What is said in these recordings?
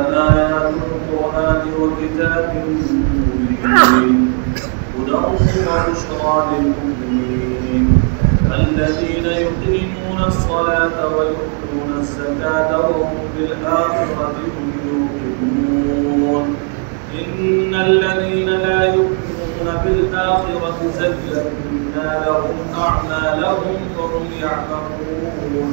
आयातुल कुरआनि व किताबिम मुबीन हुदन व बुश्रा लिल मुमिनीन अल्लज़ीना युक़ीमूना अस्सलाता व यु'तूना अज़्ज़काता व हुम बिल आखिरति हुम यूक़िनून इन्नल लज़ीना ला यु'मिनूना बिल आखिरति ज़य्यना लहुम अ'मालहुम फहुम यअमलून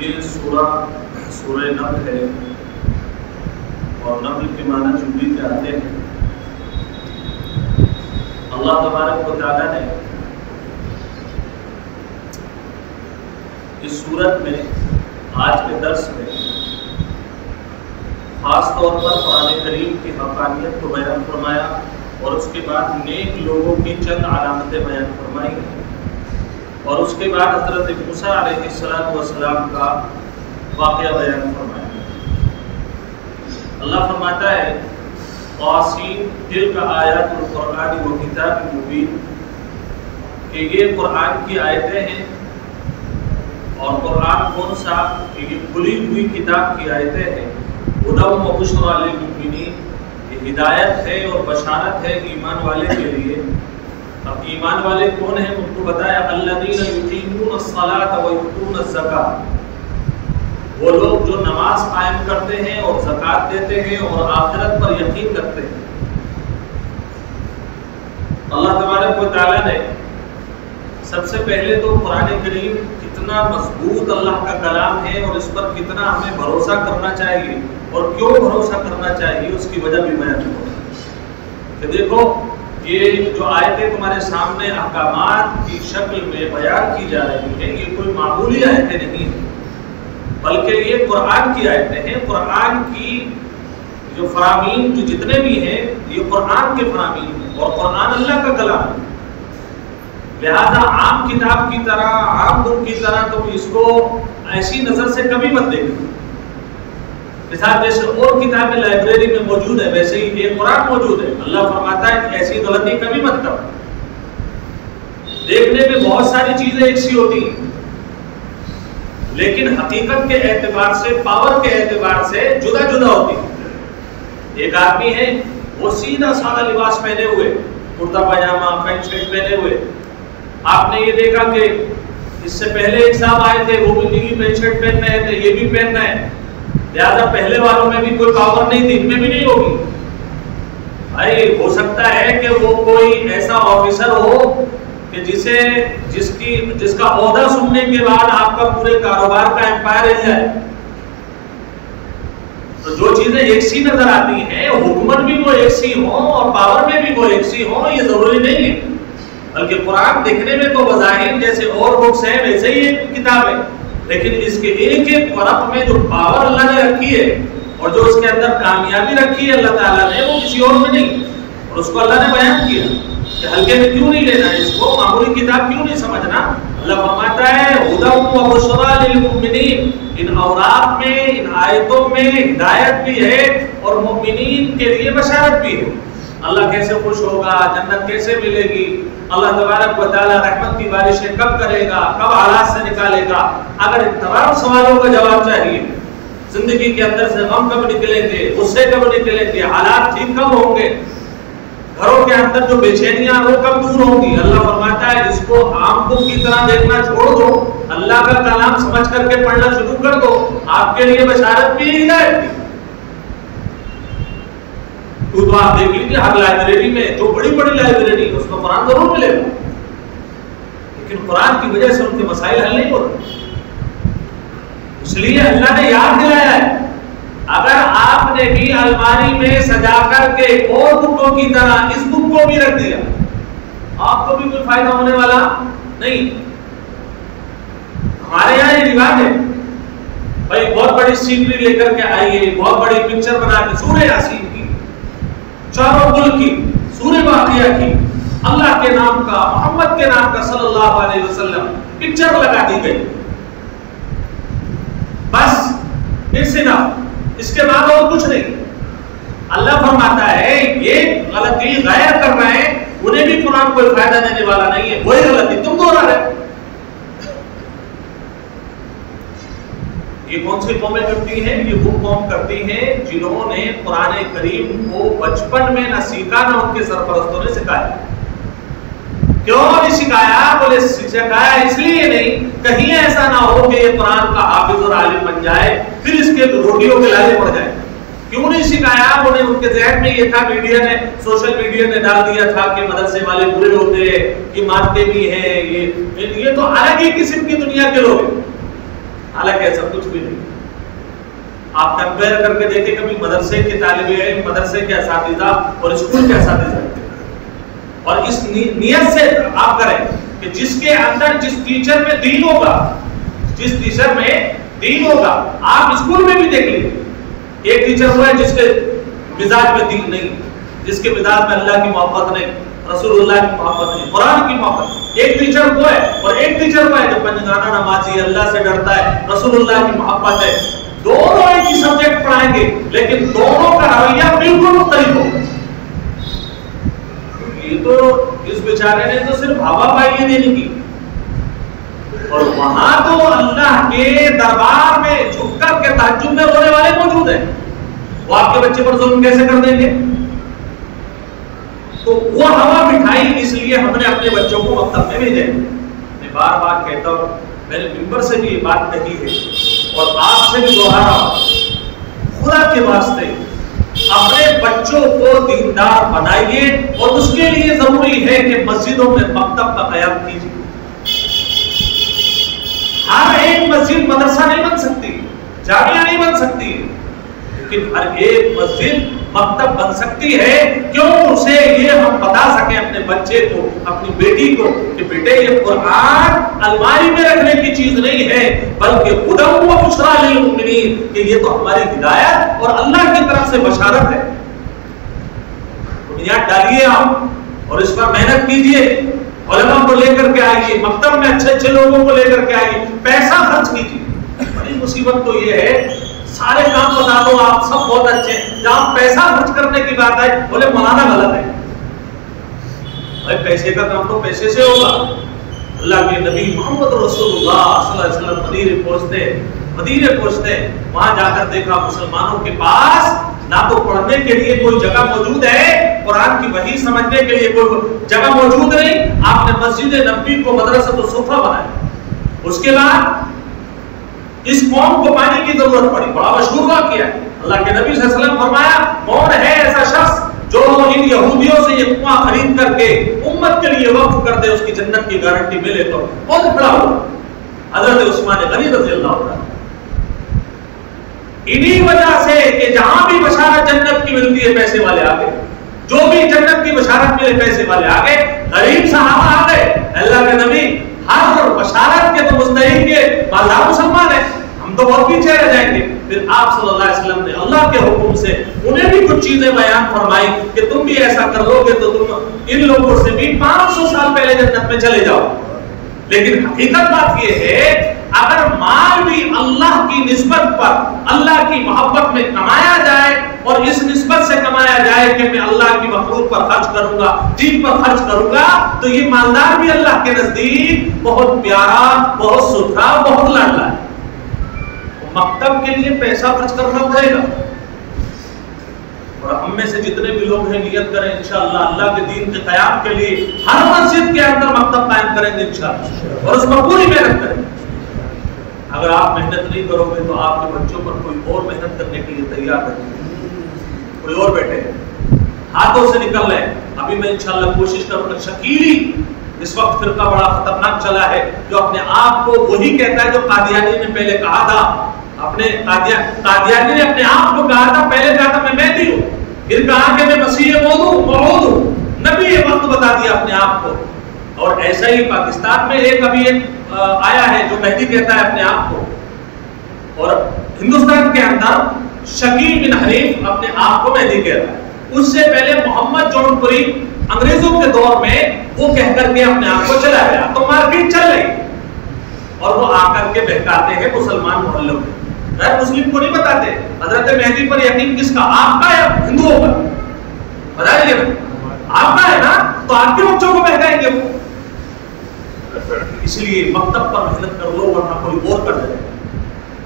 ये सूरह नम्ल है और नम्ल के माना चुंगी के आते हैं। अल्लाह तबारक व तआला ने इस सूरत में आज के दर्स में खास तौर पर कुरान करीम की हक़ानियत को बयान फरमाया और उसके बाद नेक लोगों की चंद अलामतें बयान फरमाई और उसके बाद हज़रत मूसा अलैहिस्सलाम का वाक़या बयान फरमाया। अल्लाह फरमाता है क़ासीम तिल्का आयातुल कुरआनि व किताबिम मुबीन कि ये कुरान की आयतें हैं और कुरान कौन सा ये खुली हुई किताब की आयतें हैं। हुदन व बुश्रा लिल मुमिनीन ये हिदायत है और बशारत है ईमान वाले के लिए। अब ईमान वाले कौन हैं उनको बताया अल्लज़ीना युक़ीमूना अस्सलाता व यु'तूना अज़्ज़कात वो लोग जो नमाज कायम करते हैं और ज़कात देते हैं और आखिरत पर यकीन रखते हैं। अल्लाह तबारक व तआला ने सबसे पहले तो कुरान करीम कितना मजबूत अल्लाह का कलाम है और इस पर कितना हमें भरोसा करना चाहिए और क्यों भरोसा करना चाहिए उसकी वजह भी बयान की कि देखो ये जो आयतें तुम्हारे सामने अहकामात की शक्ल में बयान की जा रही हैं ये कोई मामूली आयतें नहीं है बल्कि ये कुरान की आयतें हैं। कुरान की जो फरामीन जो जितने भी हैं ये कुरान के फरामीन हैं और कुरान अल्लाह का कलाम है। लिहाजा आम किताब की तरह आम बुक की तरह तुम इसको ऐसी नजर से कभी मत देखो। जैसे और किताबें लाइब्रेरी में मौजूद है वैसे ही ये कुरान मौजूद है। अल्लाह फरमाता है ऐसी गलती कभी मत करो। देखने में बहुत सारी चीजें एक सी होती हैं लेकिन हकीकत के एतबार से पावर के एतबार से जुदा जुदा होती है। एक आदमी है वो सीधा सादा लिबास पहने हुए कुर्ता पजामा पैंट शर्ट पहने हुए। आपने ये देखा कि इससे पहले एक साहब आए थे वो भी नीली पैंट शर्ट पहन रहे थे ये भी पहन रहे हैं। लिहाजा पहले वालों में भी कोई पावर नहीं थी इनमें भी नहीं होगी। भाई हो सकता है कि वो कोई ऐसा ऑफिसर हो कि जिसका ओहदा सुनने के बाद आपका पूरे कारोबार का एम्पायर हिल जाए। तो जो चीजें एक सी नजर आती हैं हुकूमत भी वो एक सी हो और पावर में भी वो एक सी हो ये जरूरी नहीं है। बल्कि कुरान दिखने में तो वज़ाहिर जैसे और बुक्स है वैसे ही एक किताब है लेकिन इसके एक एक वर्क में जो पावर अल्लाह ने रखी है और जो उसके अंदर कामयाबी रखी है अल्लाह ताला ने वो किसी और में नहीं। और उसको अल्लाह ने बयान किया कि हल्के में क्यों नहीं लेना इसको मामूली किताब क्यों नहीं समझना। अल्लाह फरमाता है हुदन व बुश्रा लिल मुमिनीन इन औरात में इन आयतों में हिदायत भी है और मुमिनीन के लिए बशारत भी है। अल्लाह कैसे खुश होगा जन्नत कैसे मिलेगी अल्लाह तबारक व तआला रहमत की बारिशें कब करेगा कब हालात से निकालेगा। अगर इन तमाम सवालों का जवाब चाहिए जिंदगी के अंदर से गम कब निकलेंगे गुस्से कब निकलेंगे हालात ठीक कब होंगे घरों के अंदर जो बेचैनियां वो कब दूर होंगी। अल्लाह फरमाता है इसको आम बुक की तरह देखना छोड़ दो अल्लाह का कलाम समझ करके पढ़ना शुरू कर दो आपके लिए बशारत भी हिदायत भी। तो आप देख लीजिए हर लाइब्रेरी में, जो बड़ी बड़ी लाइब्रेरी है उसमें कुरान जरूर मिलेगा, लेकिन कुरान की वजह से उनके मसाइल हल नहीं हो रहे। इसलिए अल्लाह ने याद दिलाया है, अगर आपने भी अलमारी में सजा करके और बुकों की तरह इस बुक को भी रख दिया, आपको भी कोई फायदा होने वाला नहीं। हमारे यहाँ ये रिवाज है भाई, बहुत बड़ी सीनरी लेकर के आइए, बहुत बड़ी पिक्चर बना के सूरह यासीन की, चारों मुल्क की, सूरह वाक़िया की, अल्लाह के नाम का, मोहम्मद के नाम का सल्लल्लाहु अलैहि वसल्लम पिक्चर लगा दी गई, बस इससे ना, इसके बाद और कुछ नहीं। अल्लाह फरमाता है ये गलती गैर कर रहे हैं, उन्हें भी कुरान कोई फायदा देने वाला नहीं है, वही गलती तुम दोहरा रहे। ये कौन सी कौमें करती हैं? ये वो कौम करती हैं जिन्होंने कुरान करीम को बचपन में न सीखा, न उनके सरपरस्तों ने सिखाया। क्यों नहीं सिखाया? बोले सिखाया इसलिए नहीं, कहीं ऐसा ना हो कि ये कुरान का हाफिज और आलिम बन जाए, फिर इसके रोटियों के लाले पड़ जाए। क्यों नहीं सिखाया? बोले उनके ज़हन में ये था, मीडिया ने, सोशल मीडिया ने डाल दिया था कि मदरसे वाले बुरे होते हैं, कि मारते भी हैं, ये तो अलग ही किस्म की दुनिया के लोग हैं। हालांकि ऐसा कुछ भी नहीं। आप कंपेयर करके देखें कभी मदरसे के तालिबे इल्म, मदरसे के असातिज़ा और स्कूल के असातिज़ा, और इस नियत से आप करें कि जिसके अंदर, जिस टीचर में दीन होगा, जिस टीचर में दीन होगा, आप स्कूल में भी देख लीजिए, एक टीचर हुआ है जिसके मिजाज में दीन नहीं, जिसके मिजाज में अल्लाह की मोहब्बत नहीं, रसूलुल्लाह की मोहब्बत नहीं, कुरान की मोहब्बत। एक टीचर को है और एक टीचर को है जो पंजगाना नमाजी, अल्लाह से डरता है, रसूलुल्लाह की मोहब्बत है। दोनों एक ही सब्जेक्ट पढ़ाएंगे, लेकिन दोनों का रवैया बिल्कुल मुख्तलिफ होगा। ये तो इस बेचारे ने तो सिर्फ हवा पाई है देने की, और वहां तो अल्लाह के दरबार में झुककर के ताज्जुब में रोने वाले मौजूद हैं। वो आपके बच्चे पर जुल्म कैसे कर देंगे? तो वो हवा मिठाई इसलिए हमने अपने बच्चों को मकतब में भेजे। मैं बार बार कहता हूं, मैंने मिंबर से भी ये बात कही है और आपसे भी दोहरा रहा हूं, खुदा के वास्ते अपने बच्चों को दीनदार बनाइए, और उसके लिए जरूरी है कि मस्जिदों में मकतब का कयाम कीजिए। हर एक मस्जिद मदरसा नहीं बन सकती, जामिया नहीं बन सकती, लेकिन हर एक मस्जिद मकतब बन सकती है। क्यों? उसे ये हम बता सके अपने बच्चे को, अपनी बेटी को, कि बेटे ये कुरान अलमारी में रखने की चीज नहीं है, बल्कि हुदन व बुशरा लिल मुमिनीन, कि ये तो हमारी हिदायत और अल्लाह की तरफ से बशारत है। बुनियाद डालिए आप और इस पर मेहनत कीजिए, उलमा को लेकर के आइए, मकतब में अच्छे अच्छे लोगों को लेकर के आइए, पैसा खर्च कीजिए। बड़ी मुसीबत तो ये है, सारे काम बता दो आप, सब बहुत अच्छे, जहां पैसा खर्च करने की बात है बोले मौलाना गलत है। भाई पैसे का काम तो पैसे से होगा। अल्लाह के नबी मोहम्मद रसूलुल्लाह सल्लल्लाहु अलैहि वसल्लम मदीने पहुंचते, वहां जाकर देखा मुसलमानों के पास ना तो पढ़ने के लिए कोई जगह मौजूद है, कुरान की वही समझने के लिए कोई जगह मौजूद नहीं। आपने मस्जिद नबवी को मदरसा सुफ़ा बनाया। उसके बाद इस कौम को पानी की जरूरत पड़ी, बड़ा मशहूर वाक़या है। अल्लाह के नबी सल्लल्लाहु अलैहि वसल्लम फरमाया, कौन है ऐसा शख्स जो इन यहूदियों से ये कुआं खरीद करके उम्मत के लिए वक्फ कर दे, उसकी जन्नत की गारंटी मिले। तो कौन खड़ा हुआ? हजरत उस्मान गनी रज़ियल्लाहु अन्हु। इन्हीं वजह से कि जहां भी बशारत जन्नत की मिलती है पैसे वाले आ गए, जो भी जन्नत की बशारत मिले पैसे वाले आ गए, गरीब सहाबा आ गए। अल्लाह के नबी हर बशारत के तो मुस्तहिक के मालदार मुसलमान है, हम तो बहुत पीछे रह जाएंगे। फिर आप सल्लल्लाहु अलैहि वसल्लम ने अल्लाह के हुक्म से उन्हें भी कुछ चीजें बयान फरमाई कि तुम भी ऐसा कर लोगे तो तुम इन लोगों से भी 500 साल पहले जन्नत में चले जाओ। लेकिन हकीकत बात यह है, अगर माल भी अल्लाह की निस्बत पर, अल्लाह की मोहब्बत में कमाया जाए और इस निस्बत से कमाया जाए कि मैं अल्लाह की मखलूक पर खर्च करूंगा, दीन पर खर्च करूंगा, तो ये मालदार भी अल्लाह के नजदीक बहुत प्यारा, बहुत सुथरा, बहुत लाडला है। मकतब के लिए पैसा खर्च करना पड़ेगा। और हम में से जितने भी लोग हैं नियत करें इंशाअल्लाह अल्लाह के दीन के क़याम के लिए हर मस्जिद के अंदर मकतब कायम करेंगे इंशाअल्लाह, और उसमें पूरी मेहनत करेंगे। अगर आप मेहनत नहीं करोगे तो आपके बच्चों पर कोई और मेहनत करने के लिए तैयार रहेंगे, कोई और बैठे। हाथों से निकल रहे हैं। अभी मैं इंशाल्लाह कोशिश करूंगा, शकीली इस वक्त फिरका बड़ा खतरनाक चला है, जो अपने आप को वही कहता है जो कादियानी ने पहले कहा था। अपने कादियानी ने अपने आप को कहा था, पहले कहा था मैं मेहदी हूं, फिर कहा कि मैं मसीह मौऊद हूं, नबी ये वक्त बता दिया अपने आप को। और ऐसा ही पाकिस्तान में एक आया है जो मेहदी कहता है अपने आप को, और हिंदुस्तान के अंदर शकील बिन हनीफ अपने आप को मेहदी कह रहा है। उससे पहले मोहम्मद जौनपुरी अंग्रेजों के दौर में वो कहकर के अपने आप को चला गया, तो मार्केट चल रही और वो आकर के बहकाते हैं मुसलमान मोहल्लों में। गैर मुस्लिम को नहीं बताते हजरत मेहदी पर यकीन किसका, आपका या हिंदुओं पर? बताइए आपका है ना, तो आपके बच्चों को बहकाएंगे वो। इसलिए मकतब पर मेहनत कर लो वरना कोई और कर दे।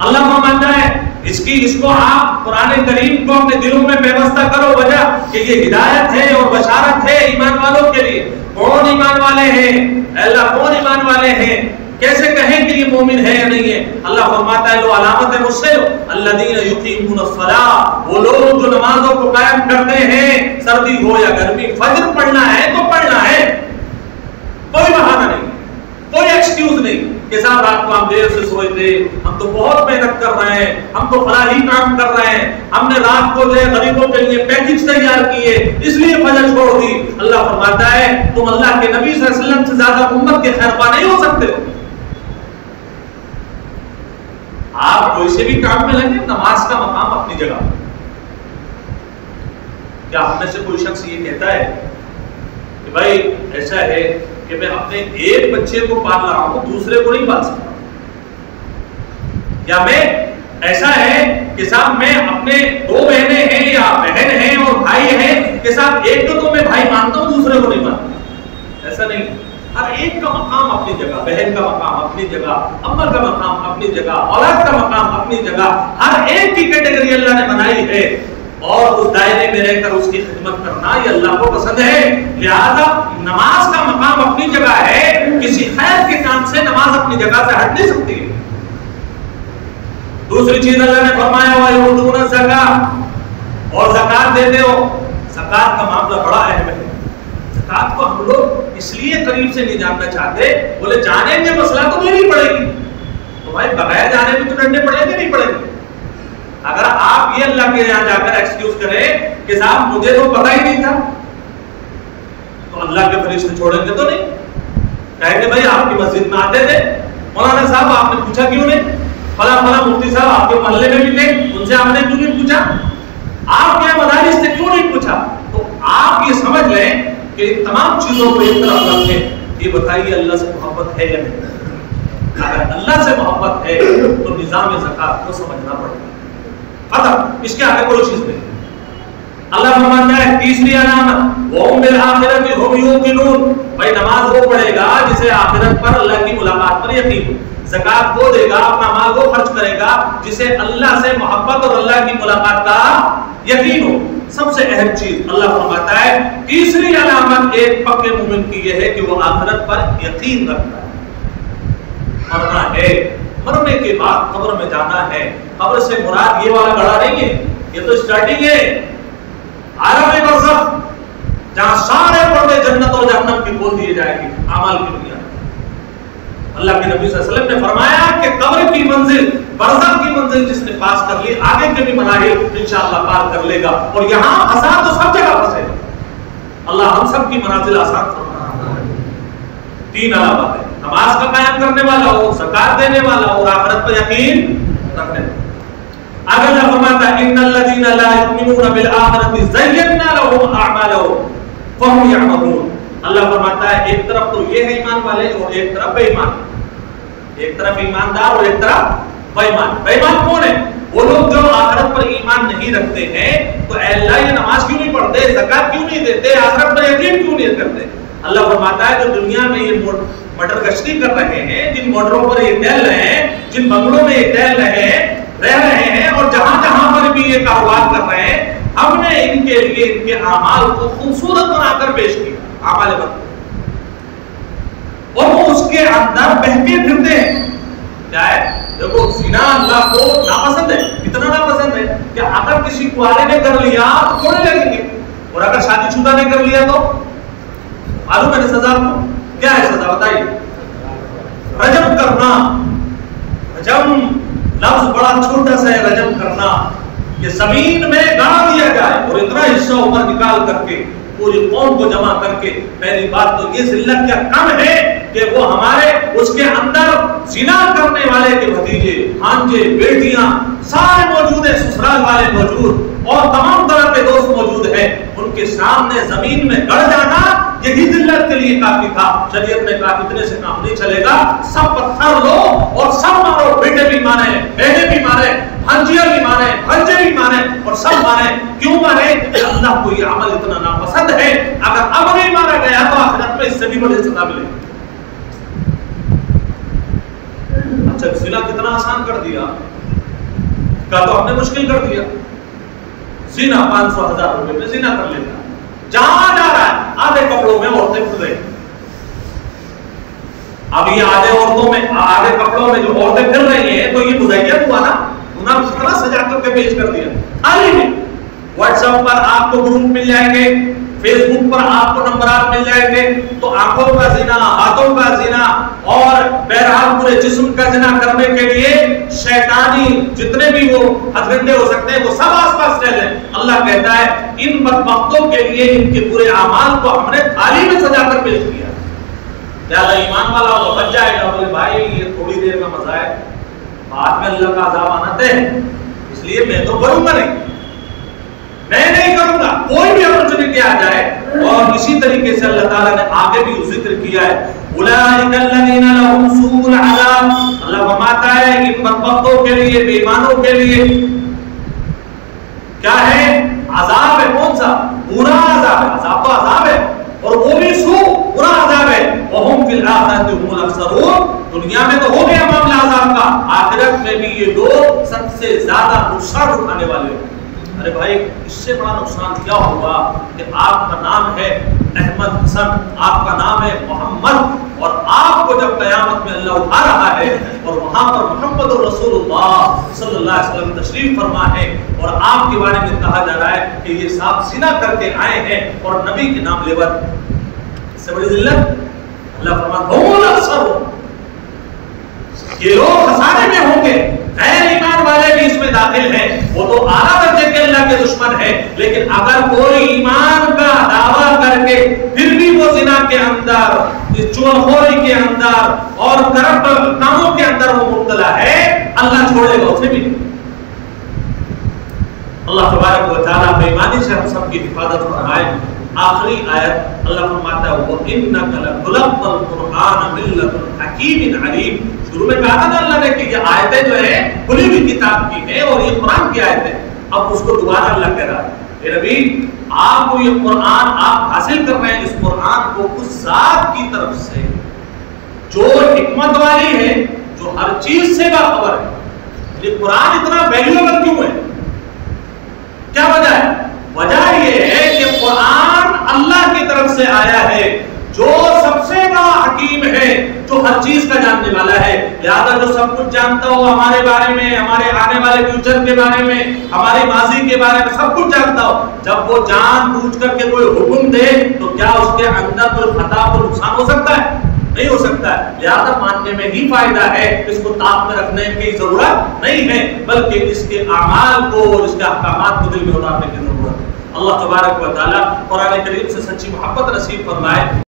अल्लाह को मानना है, इसको आप कुरान करीम को अपने दिलों में व्यवस्था करो, वजह कि ये हिदायत है और बशारत है ईमान वालों के लिए। कौन ईमान वाले हैं? अल्लाह कौन ईमान वाले हैं? कैसे कहें कि ये मोमिन है या नहीं है? अल्लाह फरमाता है लो अलामत है मुझसे, अल्लज़ीना युक़ीमूनस्सलाह, वो लोग जो नमाजों को कायम करते हैं, सर्दी हो या गर्मी। फज्र पढ़ना है तो पढ़ना है, कोई बहाना नहीं, कोई एक्सक्यूज नहीं कि साहब रात को हम देर से सोए थे, हम तो बहुत मेहनत कर रहे हैं, हम तो फला ही काम कर रहे हैं, हमने रात को जो गरीबों के लिए पैकेज तैयार किए इसलिए फजर छोड़ दी। अल्लाह फरमाता है तुम अल्लाह के नबी सल्लल्लाहु अलैहि वसल्लम से ज्यादा उम्मत के खैरख्वाह नहीं हो सकते हो। आप कोई से भी काम में लगे, नमाज का मकाम अपनी जगह। क्या हम में से कोई शख्स ये कहता है कि भाई ऐसा है कि मैं अपने एक बच्चे को पाल रहा हूं, दूसरे को नहीं पाल सकता? या मैं ऐसा है कि साहब मैं अपने दो बहनें हैं या बहन हैं और भाई हैं कि साहब एक को तो मैं भाई मानता हूं, दूसरे को नहीं मानता? ऐसा नहीं। हर एक का मकाम अपनी जगह, बहन का मकाम अपनी जगह, अम्मा का मकाम अपनी जगह, औलाद का मकाम अपनी जगह। हर एक की कैटेगरी अल्लाह ने बनाई है और उस दायरे में रहकर उसकी खिदमत करना ये अल्लाह को पसंद है। लिहाजा नमाज का मकाम अपनी जगह है, किसी खैर के काम से नमाज अपनी जगह से हट नहीं सकती। दूसरी चीज अल्लाह ने फरमाया वयुतून ज़कात, और ज़कात देते हो। ज़कात का मामला बड़ा अहम है। ज़कात को हम लोग इसलिए करीब से नहीं जानना चाहते, बोले जानेंगे मसला तो देनी पड़ेगी। तो भाई बगैर जाने भी तो डंडे पड़ेंगे नहीं पड़ेंगे। अगर आप ये अल्लाह के यहाँ जाकर एक्सक्यूज करें कि साहब मुझे तो पता ही नहीं था, तो अल्लाह के फरिश्ते छोड़ेंगे तो नहीं? कहेंगे भाई आपकी मस्जिद में आते थे, मौलाना साहब आपने पूछा क्यों नहीं? फला फला मुफ्ती साहब आपके मोहल्ले में भी थे, उनसे आपने क्यों नहीं पूछा? आप क्या मदारिस से क्यों नहीं पूछा? तो आप ये समझ लें कि तमाम चीजों को एक तरफ रखें। ये बताइए अल्लाह से मोहब्बत है या नहीं? अगर अल्लाह से मोहब्बत है तो निजाम ज़कात को समझना पड़ेगा। खत्म, इसके आगे कोई चीज नहीं। अल्लाह फरमाता है तीसरी अलामत वहुम बिल आखिरति हुम यूकिनून, भाई नमाज वो पढ़ेगा जिसे आखिरत पर अल्लाह की मुलाकात पर यकीन हो। ज़कात वो देगा, अपना माल वो खर्च करेगा जिसे अल्लाह से मोहब्बत और अल्लाह की मुलाकात का यकीन हो। सबसे अहम चीज अल्लाह फरमाता है तीसरी अलामत एक पक्के मोमिन की यह है कि वो आखिरत पर यकीन रखता है। मरना है, मरने के बाद कब्र में जाना है। कब्र से मुराद ये वाला गड़ा नहीं है, ये तो स्टार्टिंग है। आलम बरज़ख, जहां सारे पर्दे जन्नत और जहन्नम की खोल दिए जाएंगे अमाल की दुनिया। अल्लाह के नबी सल्लल्लाहु अलैहि वसल्लम ने फरमाया कि कब्र की मंजिल, बरज़ख की मंजिल जिसने पास कर ली, आगे के भी मराहिल इंशाअल्लाह पार कर लेगा। और यहाँ आसान तो सब जगह फंसेगा। अल्लाह हम सब की मनाजिल आसान फरमाए। तीन अलामत है, नमाज का कायम करने वाला हो, ज़कात देने वाला हो, आखिरत पर यकीन रखने वाला। आगे अल्लाह फरमाता है इन्नल लज़ीना ला युमिनूना बिल आखिरति ज़य्यना लहुम अअमालहुम फहुम यअमलून। अल्लाह फरमाता है एक तरफ तो ये है ईमान वाले और एक तरफ बेईमान। एक तरफ ईमानदार और एक तरफ बेईमान। बेईमान कौन है? वो लोग जो आखिरत पर ईमान नहीं रखते हैं। तो अल्लाह ये नमाज क्यों नहीं पढ़ते, ज़कात क्यों नहीं देते, आखिरत पर यकीन क्यों नहीं करते? अल्लाह फरमाता है जो दुनिया में ये मटर गश्ती कर रहे हैं, जिन मोटरों पर ये टहल रहे हैं, जिन बंगलों में ये टहल रहे हैं, रह रहे हैं और जहां जहां पर भी ये कारोबार कर रहे हैं, हमने इनके लिए इनके अमाल को खूबसूरत बनाकर पेश किया। अमाल बंद और वो उसके अंदर बहके फिरते हैं। क्या है? देखो ज़िना अल्लाह को नापसंद है। कितना नापसंद है कि अगर किसी कुआरे ने कर लिया तो थोड़े लगेंगे, और अगर शादीशुदा ने कर लिया तो मालूम है सजा को क्या है? सजा बताइए। रजम करना, रजम लफ्ज बड़ा छोटा सा है, रजम करना, कि जमीन में गाड़ दिया जाए और इतना हिस्सा ऊपर निकाल करके पूरी कौम को जमा करके। पहली बात तो ये जिल्लत क्या कम है कि वो हमारे उसके अंदर जिना करने वाले के भतीजे, भांजे, बेटियां सारे मौजूद है, ससुराल वाले मौजूद और तमाम तरह के दोस्त मौजूद हैं, उनके सामने जमीन में गड़ जाना यही जिल्लत के लिए काफी था। शरीयत ने कहा इतने से काम नहीं चलेगा, सब पत्थर लो और सब मारो, बेटे भी मारे, बहने भी मारे, भांजिया भी मारे, भांजे भी मारे और सब मारे। क्यों मारे? अल्लाह को ये अमल इतना नापसंद है, अगर अब नहीं मारा गया तो आखिरत में इससे भी बड़ी सजा मिलेगी। अच्छा, जिना कितना आसान कर दिया का तो हमने मुश्किल कर दिया। जिना 500,000 रुपए में जिना कर लेता, जहां जा रहा है आधे कपड़ों में औरतें फिर रही। अब ये आधे औरतों में, आधे कपड़ों में जो औरतें फिर रही हैं तो ये मुज़य्यन हुआ ना, उन्होंने कितना सजा करके पेश कर दिया। हाल में व्हाट्सएप पर आपको ग्रुप मिल जाएंगे, फेसबुक पर आपको नंबरात मिल जाएंगे, तो आंखों का जिना, हाथों का जिना और बहरहाल पूरे जिस्म का जिना करने के लिए शैतानी जितने भी वो हथकंडे हो सकते हैं वो सब आसपास रह लें। अल्लाह कहता है इन बदबख्तों के लिए इनके पूरे अमाल को हमने थाली में सजा कर पेश किया। ज्यादा ईमान वाला हो बच जाएगा, बोले भाई ये थोड़ी देर का मजा है, बाद में अल्लाह का अज़ाब आना तय है, इसलिए मैं तो करूंगा नहीं, मैं नहीं करूंगा। कोई भी अपॉर्चुनिटी आ जाए, और इसी तरीके से अल्लाह ताला ने आगे भी जिक्र किया है, उलाइकल्लज़ीना लहुम सूउल अज़ाब। अल्लाह फरमाता है इन बदबख्तों के लिए, बेईमानों के लिए क्या है? अज़ाब है। कौन सा? बुरा अज़ाब है। अज़ाब तो अज़ाब है और वो भी बुरा अज़ाब है। वहुम फिल आखिरति हुमुल अखसरून। दुनिया में तो हो गया मामला अज़ाब का, आखिरत में भी ये लोग सबसे ज्यादा नुकसान उठाने वाले हैं। अरे भाई, इससे बड़ा नुकसान क्या होगा कि आपका नाम है अहमद हसन, आपका नाम है मोहम्मद, और आपको जब कयामत में अल्लाह उठा रहा है और वहां पर मोहम्मद रसूलुल्लाह सल्लल्लाहु अलैहि वसल्लम तशरीफ फरमा है और आपके बारे में कहा जा रहा है कि ये साहब जिना करके आए हैं और नबी के नाम लेवर, इससे बड़ी जिल्लत। अल्लाह फरमाता ये लोग खसारे में होंगे। गैर ईमान वाले भी इसमें दाखिल हैं, वो तो आला दर्जे के अल्लाह के दुश्मन है। लेकिन अगर कोई ईमान का दावा करके फिर भी वो जिना के अंदर, चोरखोरी के अंदर और करप्ट कामों के अंदर वो मुब्तला है, अल्लाह छोड़ेगा उसे भी। अल्लाह तबारक व तआला बेईमानी से हम सब की हिफाजत फरमाए। आखिरी आयत अल्लाह फरमाता है वो इन्नका लतुलक़्क़ल कुरआन मिन लदुन हकीमिन अलीम। शुरू में कहा था ना अल्लाह ने कि ये आयतें जो है खुली हुई किताब की है और ये कुरान की आयतें। अब उसको दोबारा अल्लाह कह रहा है नबी आपको ये कुरान आप हासिल कर रहे हैं, इस कुरान को उस ज़ात की तरफ से जो हिकमत वाली है, जो हर चीज से बाखबर है। ये कुरान इतना वैल्यूएबल क्यों है? क्या वजह है? वजह ये है कि कुरान अल्लाह की तरफ से आया है जो सबसे बड़ा हकीम है, जो हर चीज का जानने वाला है। लिहाजा जो सब कुछ जानता हो हमारे बारे में, हमारे आने वाले फ्यूचर के बारे में, हमारे माजी के बारे में सब कुछ जानता हो, जब वो जानबूझ करके कोई हुक्म दे तो क्या उसके अंदर कोई खता को नुकसान हो सकता है? नहीं हो सकता है। लिहाजा मानने में ही फायदा है, इसको ताक में रखने की जरूरत नहीं है, बल्कि इसके अमाल को और इसके अहकामात को दिल में उतारने की जरूरत है। अल्लाह तबारक व तआला कुरान करीम से सच्ची मोहब्बत नसीब फरमाए।